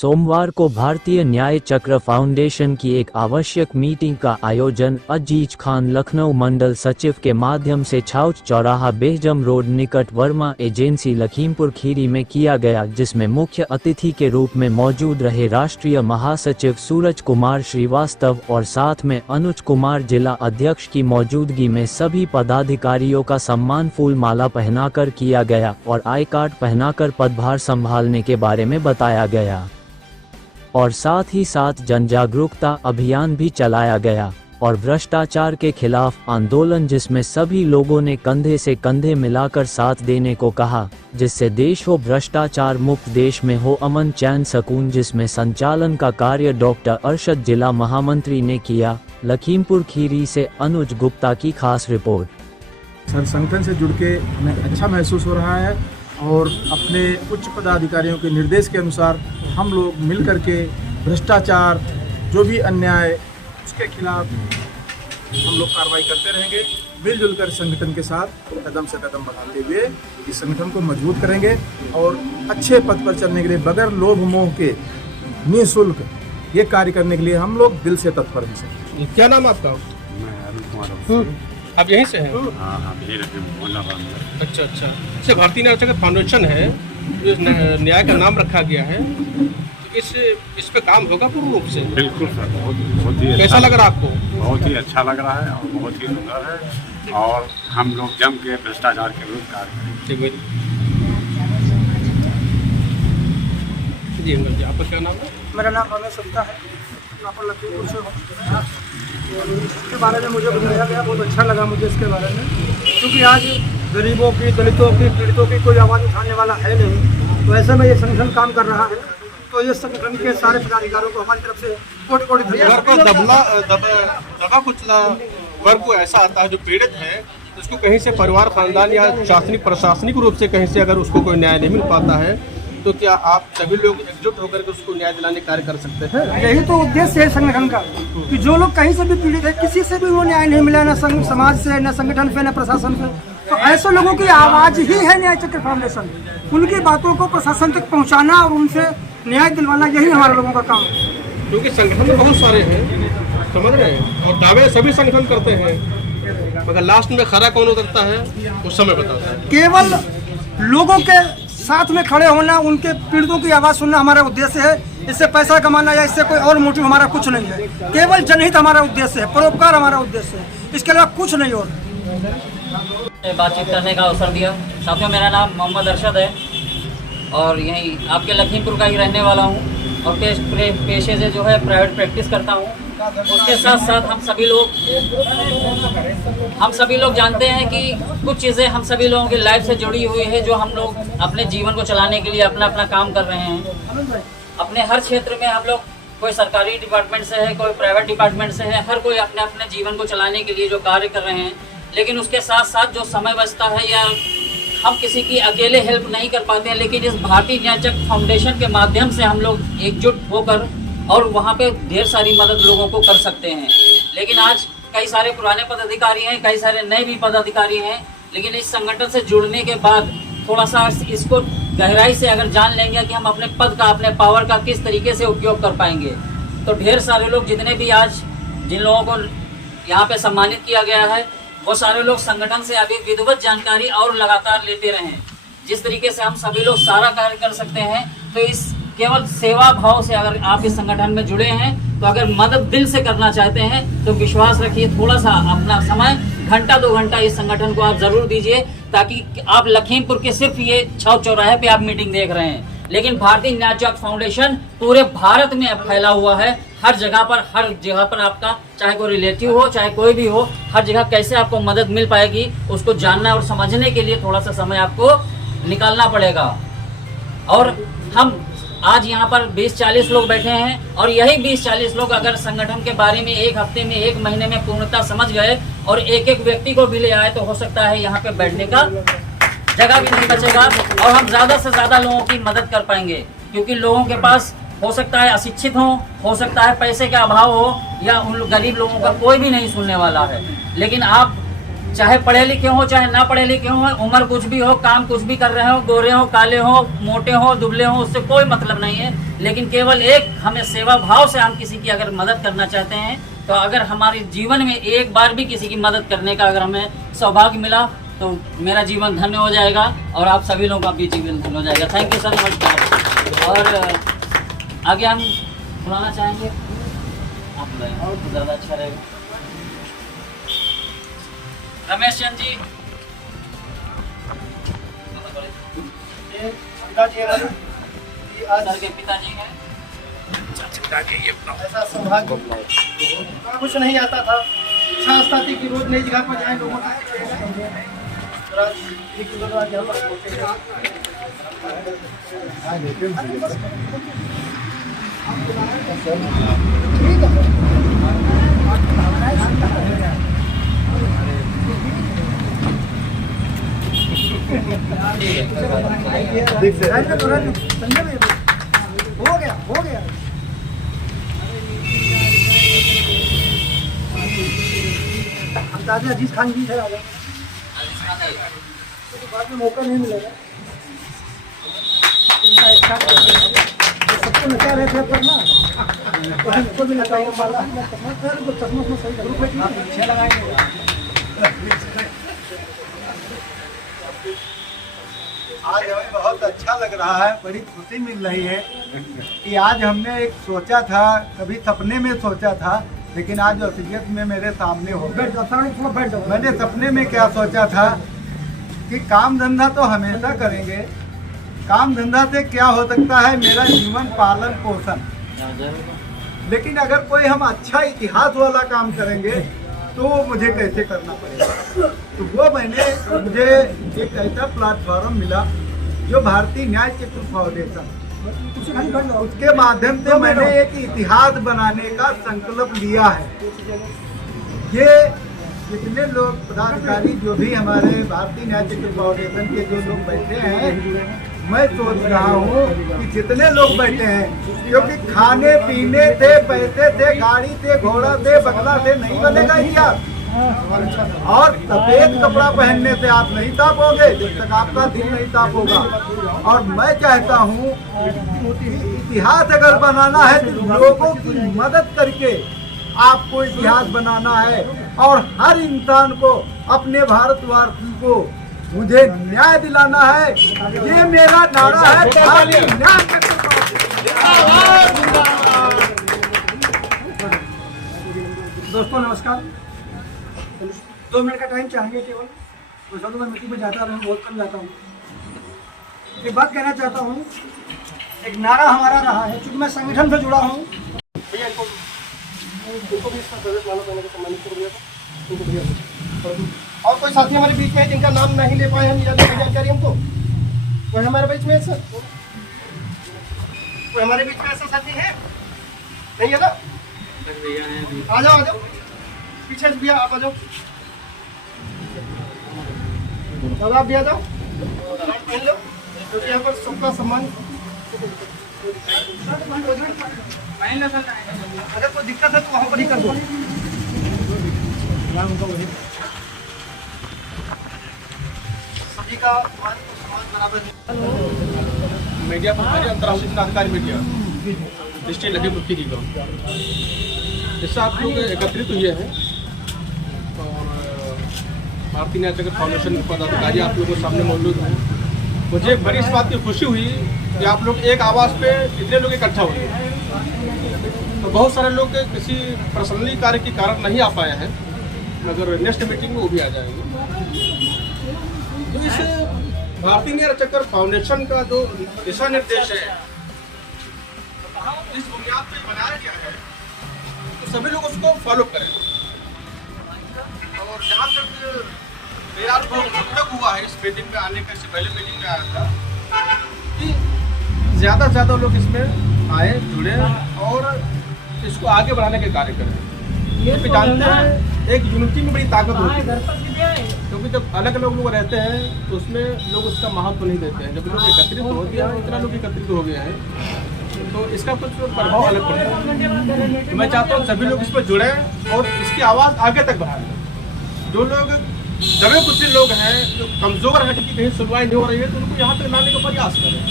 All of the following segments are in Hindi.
सोमवार को भारतीय न्याय चक्र फाउंडेशन की एक आवश्यक मीटिंग का आयोजन अजीज खान लखनऊ मंडल सचिव के माध्यम से छाउच चौराहा बेहजम रोड निकट वर्मा एजेंसी लखीमपुर खीरी में किया गया, जिसमें मुख्य अतिथि के रूप में मौजूद रहे राष्ट्रीय महासचिव सूरज कुमार श्रीवास्तव और साथ में अनुज कुमार जिला अध्यक्ष की मौजूदगी में सभी पदाधिकारियों का सम्मान फूल माला पहनाकर किया गया और आई कार्ड पहनाकर पदभार संभालने के बारे में बताया गया और साथ ही साथ जनजागरूकता अभियान भी चलाया गया और भ्रष्टाचार के खिलाफ आंदोलन, जिसमें सभी लोगों ने कंधे से कंधे मिलाकर साथ देने को कहा, जिससे देश हो भ्रष्टाचार मुक्त, देश में हो अमन चैन सुकून, जिसमें संचालन का कार्य डॉक्टर अरशद जिला महामंत्री ने किया। लखीमपुर खीरी से अनुज गुप्ता की खास रिपोर्ट। सर, संगठन से जुड़ के हमें अच्छा महसूस हो रहा है और अपने उच्च पदाधिकारियों के निर्देश के अनुसार हम लोग मिल कर के भ्रष्टाचार, जो भी अन्याय, उसके खिलाफ हम लोग कार्रवाई करते रहेंगे। मिलजुल कर संगठन के साथ कदम से कदम बढ़ाते हुए इस संगठन को मजबूत करेंगे और अच्छे पद पर चलने के लिए बगैर लोभ मोह के निःशुल्क ये कार्य करने के लिए हम लोग दिल से तत्पर हैं। सर, क्या नाम आपका? मैं अरुण कुमार। आप यहीं से हैं? हाँ, अच्छा। इससे भारतीय न्याय चक्र फाउंडेशन है, जो न्याय का नाम रखा गया है, तो इस पे काम होगा पूर्ण रूप से? बिल्कुल सर, बहुत ही कैसा लग रहा है आपको? बहुत ही अच्छा लग रहा है और बहुत ही सुंदर है और हम लोग जम के भ्रष्टाचार के विरुद्ध कार्य करेंगे। जी अंकल जी, आपका क्या नाम है? मेरा नाम रमेश गुप्ता है, यहाँ पर लखीमपुर से हूँ। इसके बारे में मुझे बताया गया, बहुत अच्छा लगा मुझे इसके बारे में, क्योंकि आज गरीबों की, दलितों की, पीड़ितों की कोई आवाज़ उठाने वाला है नहीं। तो ऐसे में ये संगठन काम कर रहा है, तो ये संगठन के सारे पदाधिकारियों को हमारी तरफ से कोटि कोटि धन्यवाद। दबा कुचला वर्ग को ऐसा आता है जो पीड़ित है, उसको कहीं से परिवार, खानदान या शासनिक प्रशासनिक रूप से कहीं से अगर उसको कोई न्याय नहीं मिल पाता है, तो क्या आप सभी लोग एकजुट होकर के उसको न्याय दिलाने कार्य कर सकते हैं? यही तो उद्देश्य है संगठन का, कि जो लोग कहीं से भी पीड़ित है, किसी से भी वो न्याय नहीं मिला, न समाज से, न संगठन से, न प्रशासन से, तो ऐसे लोगों की आवाज ही है न्याय चक्र फाउंडेशन। उनकी बातों को प्रशासन तक पहुंचाना और उनसे न्याय दिलवाना, यही हमारे लोगों का काम है। क्योंकि संगठन बहुत सारे हैं, समझ रहे हैं, और दावे सभी संगठन करते हैं, मगर लास्ट में खरा कौन उतरता है उस समय बताता है। केवल लोगों के साथ में खड़े होना, उनके पीड़ितों की आवाज़ सुनना हमारा उद्देश्य है। इससे पैसा कमाना या इससे कोई और मोटिव हमारा कुछ नहीं है। केवल जनहित हमारा उद्देश्य है, परोपकार हमारा उद्देश्य है, इसके अलावा कुछ नहीं। और बातचीत करने का अवसर दिया। साथियों, मेरा नाम मोहम्मद अरशद है और यहीं आपके लखीमपुर का ही रहने वाला हूँ और पेशे से जो है प्राइवेट प्रैक्टिस करता हूँ। उसके साथ साथ हम सभी लोग जानते हैं कि कुछ चीज़ें हम सभी लोगों की लाइफ से जुड़ी हुई है, जो हम लोग अपने जीवन को चलाने के लिए अपना अपना काम कर रहे हैं। अपने हर क्षेत्र में हम लोग, कोई सरकारी डिपार्टमेंट से है, कोई प्राइवेट डिपार्टमेंट से है, हर कोई अपने अपने जीवन को चलाने के लिए जो कार्य कर रहे हैं। लेकिन उसके साथ साथ जो समय बचता है या हम किसी की अकेले हेल्प नहीं कर पाते हैं, लेकिन इस भारतीय न्याय चक्र फाउंडेशन के माध्यम से हम लोग एकजुट होकर और वहाँ पे ढेर सारी मदद लोगों को कर सकते हैं। लेकिन आज कई सारे पुराने पदाधिकारी हैं, कई सारे नए भी पदाधिकारी हैं, लेकिन इस संगठन से जुड़ने के बाद थोड़ा सा इसको गहराई से अगर जान लेंगे कि हम अपने पद का, अपने पावर का किस तरीके से उपयोग कर पाएंगे, तो ढेर सारे लोग, जितने भी आज जिन लोगों को यहाँ पे सम्मानित किया गया है, वो सारे लोग संगठन से अभी विधिवत जानकारी और लगातार लेते रहें। जिस तरीके से हम सभी लोग सारा कार्य कर सकते हैं, तो इस केवल सेवा भाव से अगर आप इस संगठन में जुड़े हैं, तो अगर मदद दिल से करना चाहते हैं, तो विश्वास रखिए, थोड़ा सा अपना समय, घंटा 2 घंटा इस संगठन को आप जरूर दीजिए, ताकि आप लखीमपुर के सिर्फ ये छाउच चौराहे पे आप मीटिंग देख रहे हैं, लेकिन भारतीय न्याय चक्र फाउंडेशन पूरे भारत में फैला हुआ है। हर जगह पर आपका, चाहे कोई रिलेटिव हो, चाहे कोई भी हो, हर जगह कैसे आपको मदद मिल पाएगी, उसको जानना और समझने के लिए थोड़ा सा समय आपको निकालना पड़ेगा। और हम आज यहाँ पर 20-40 लोग बैठे हैं और यही 20-40 लोग अगर संगठन के बारे में 1 हफ्ते में, 1 महीने में पूर्णतः समझ गए और एक व्यक्ति को भी ले आए, तो हो सकता है यहाँ पे बैठने का जगह भी नहीं बचेगा और हम ज़्यादा से ज़्यादा लोगों की मदद कर पाएंगे। क्योंकि लोगों के पास हो सकता है अशिक्षित हो सकता है पैसे का अभाव हो, या उन गरीब लोगों का कोई भी नहीं सुनने वाला है, लेकिन आप चाहे पढ़े लिखे हो चाहे ना पढ़े लिखे हो, उम्र कुछ भी हो, काम कुछ भी कर रहे हो, गोरे हो, काले हो, मोटे हो, दुबले हो, उससे कोई मतलब नहीं है। लेकिन केवल एक हमें सेवा भाव से हम किसी की अगर मदद करना चाहते हैं, तो अगर हमारे जीवन में एक बार भी किसी की मदद करने का अगर हमें सौभाग्य मिला तो मेरा जीवन धन्य हो जाएगा और आप सभी लोगों का भी जीवन धन्य हो जाएगा। थैंक यू सर, नमस्कार। और आगे हम बुलाना चाहेंगे, आप बुलाएं और तो ज़्यादा अच्छा रहेगा। रमेश चंद जी, सर के पिताजी हैं। ऐसा सौभाग्य कुछ नहीं आता था, इच्छा थी कि रोज नई जगह पर जाए, लोगों हो गया हो गया। अंदाजा अजीज खान जी है, आ जाओ, बाद में मौका नहीं मिलेगा। सबको नचा रहे थे पर ना, तो भी नचाओ माला तो चश्मा में सही ग्रुप में पीछे लगाएंगे। आज हमें बहुत अच्छा लग रहा है, बड़ी खुशी मिल रही है कि आज हमने एक सोचा था, कभी सपने में सोचा था, लेकिन आज असलियत में मेरे सामने हो गया। मैंने सपने में क्या सोचा था कि काम धंधा तो हमेशा करेंगे, काम धंधा से क्या हो सकता है, मेरा जीवन पालन पोषण, लेकिन अगर कोई हम अच्छा इतिहास वाला काम करेंगे तो मुझे कैसे करना पड़ेगा। तो वो मुझे एक ऐसा प्लेटफॉर्म मिला जो भारतीय न्याय चित्र फाउंडेशन, उसके माध्यम से मैंने एक इतिहास बनाने का संकल्प लिया है। ये जितने लोग पदाधिकारी जो भी हमारे भारतीय न्याय चित्र फाउंडेशन के जो लोग बैठे हैं, मैं सोच रहा हूँ कि जितने लोग बैठे हैं, क्योंकि खाने पीने से, पैसे से, गाड़ी से, घोड़ा से, बंगला से नहीं बनेगा इतिहास, और सफेद कपड़ा पहनने से आप नहीं तापोगे जब तक आपका दिल नहीं ताप होगा। और मैं चाहता हूँ इतिहास अगर बनाना है तो लोगों की मदद करके आपको इतिहास बनाना है, और हर इंसान को, अपने भारतवासी को मुझे न्याय दिलाना है। ये मेरा नारा है, भारतीय न्याय चित्र फाउंडेशन। दोस्तों नमस्कार, 2 मिनट का टाइम चाहिए केवल, वैसा तो मैं मीटिंग में जाता रहा हूँ, बहुत कम जाता हूँ। एक बात कहना चाहता हूँ, एक नारा हमारा रहा है, चूँकि मैं संगठन से जुड़ा हूँ। और कोई साथी हमारे बीच में है जिनका नाम नहीं ले पाए हम, जानकारी हमको कोई हमारे बीच में है सर? कोई हमारे बीच में ऐसा साथी है? नहीं है ना? आ जाओ पीछे से भैया आप आ जाओ, और आप भी आ जाओ, पहन लो, क्योंकि यहाँ पर सबका सम्मान। अगर कोई दिक्कत है तो वहाँ पर ही कर दो। सभी का सम्मान बराबर है। मीडिया पर अंतर्राष्ट्रीय अधिकारी मीडिया डिस्ट्रिक्ट लखीमपुर की गाँव, जिससे आप लोग एकत्रित हुए हैं और भारतीय न्याय चित्र फाउंडेशन के पदाधिकारी आप लोगों के सामने मौजूद हैं। मुझे बड़ी इस बात की खुशी हुई कि आप लोग एक आवाज़ पे इतने लोग इकट्ठा हुए। तो बहुत सारे लोग किसी पर्सनली कार्य के कारण नहीं आ पाए हैं, मगर नेक्स्ट मीटिंग में वो भी आ जाएंगे। तो इस भारतीय न्याय चित्र फाउंडेशन का जो दिशा निर्देश है, इस बुनियाद पे बनाया गया है, तो सभी लोग उसको फॉलो करें। और जहाँ तक मेरा अनुभव हुआ है इस मीटिंग में आने का, इससे पहले मीटिंग में आया था, कि ज़्यादा से ज़्यादा लोग इसमें आए, जुड़े और इसको आगे बढ़ाने के कार्य करें। क्योंकि जानते हैं एक यूनिटी में बड़ी ताकत होती है, क्योंकि जब अलग अलग लोग रहते हैं तो उसमें लोग उसका महत्व नहीं देते हैं। जब लोग एकत्रित हो गया है, इतना लोग एकत्रित हो गए हैं, तो इसका कुछ प्रभाव अलग पड़ता है। तो मैं चाहता हूँ सभी लोग इस पर जुड़ें और इसकी आवाज़ आगे तक बढ़ाएं। जो लोग दबे कुछ लोग हैं जो कमजोर हैं, जिनकी कहीं सुनवाई नहीं हो रही है, तो उनको यहाँ तक लाने का प्रयास करें,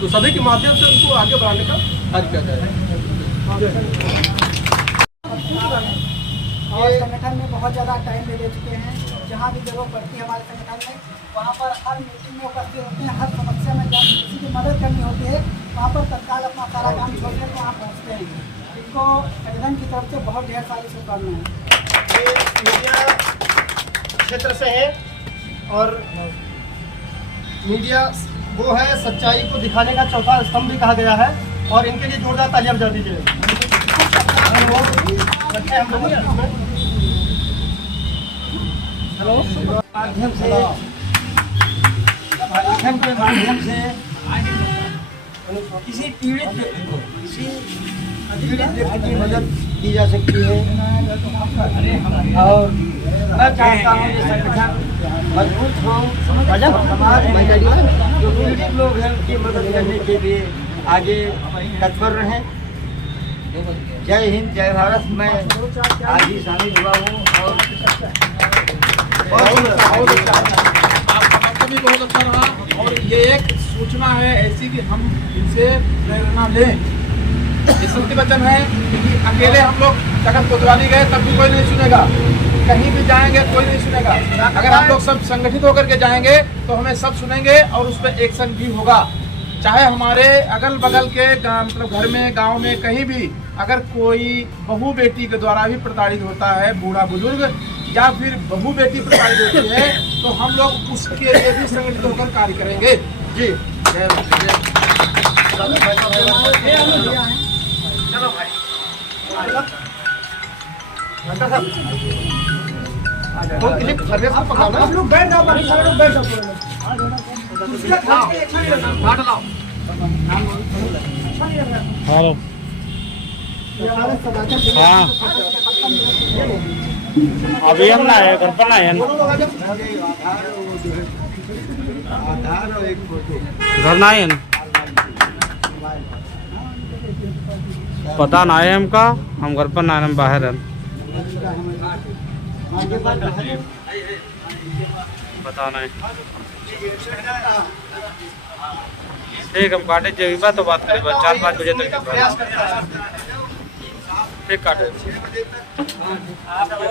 तो सभी के माध्यम से उनको आगे बढ़ाने का कार्य किया जाए। और संगठन में बहुत ज़्यादा टाइम ले चुके हैं। जहाँ भी जरूरत पड़ती है हमारे संगठन में, वहाँ पर हर मीटिंग में उपस्थित होते हैं। हर समस्या में जब किसी की मदद करनी होती है, वहाँ पर तत्काल अपना सारा काम छोड़कर वहाँ पहुँचते हैं। इनको संगठन की तरफ से बहुत ढेर सारी शुभकामनाएं। ये मीडिया क्षेत्र से है और मीडिया वो है सच्चाई को दिखाने का चौथा स्तंभ भी कहा गया है, और इनके लिए जोरदार तालियां बजा दीजिए। हेलो, माध्यम से लेखन के माध्यम से किसी पीड़ित व्यक्ति की मदद की जा सकती है। और मैं चाहता हूँ कि संगठन मजबूत हो, समाज में जो पीड़ित लोग हैं उनकी मदद करने के लिए आगे तत्पर रहें। जय हिंद, जय भारत। मैं आज ही शामिल हुआ हूँ और आपका भी बहुत अच्छा रहा। और ये एक सूचना है ऐसी कि हम इनसे प्रेरणा लें। ये सत्य वचन है कि अकेले हम लोग जगत कोतवाली गए तब भी कोई नहीं सुनेगा, कहीं भी जाएंगे कोई नहीं सुनेगा। अगर हम लोग सब संगठित होकर के जाएंगे तो हमें सब सुनेंगे और उस पर एक्शन भी होगा। चाहे हमारे अगल बगल के मतलब घर में, गांव में, कहीं भी अगर कोई बहू बेटी के द्वारा भी प्रताड़ित होता है, बूढ़ा बुजुर्ग या फिर बहू बेटी प्रताड़ित होती है, तो हम लोग उसके लिए भी संगठित होकर कार्य करेंगे। जी जय चलो भाई क्लिप सर्विस को पकड़ना। आप लोग बैठ जाओ, बाकी सारे लोग बैठ जाओ। हेलो, हाँ अभी हम ना है, घर पर ना है, आधार और एक फोटो। घर ना है, पता ना है हमका, हम घर पर ना है, हम बाहर हैं, पता नहीं। ठीक, हम काटे जगह बात तो बात करें 4-5 बजे तक। ठीक काटे।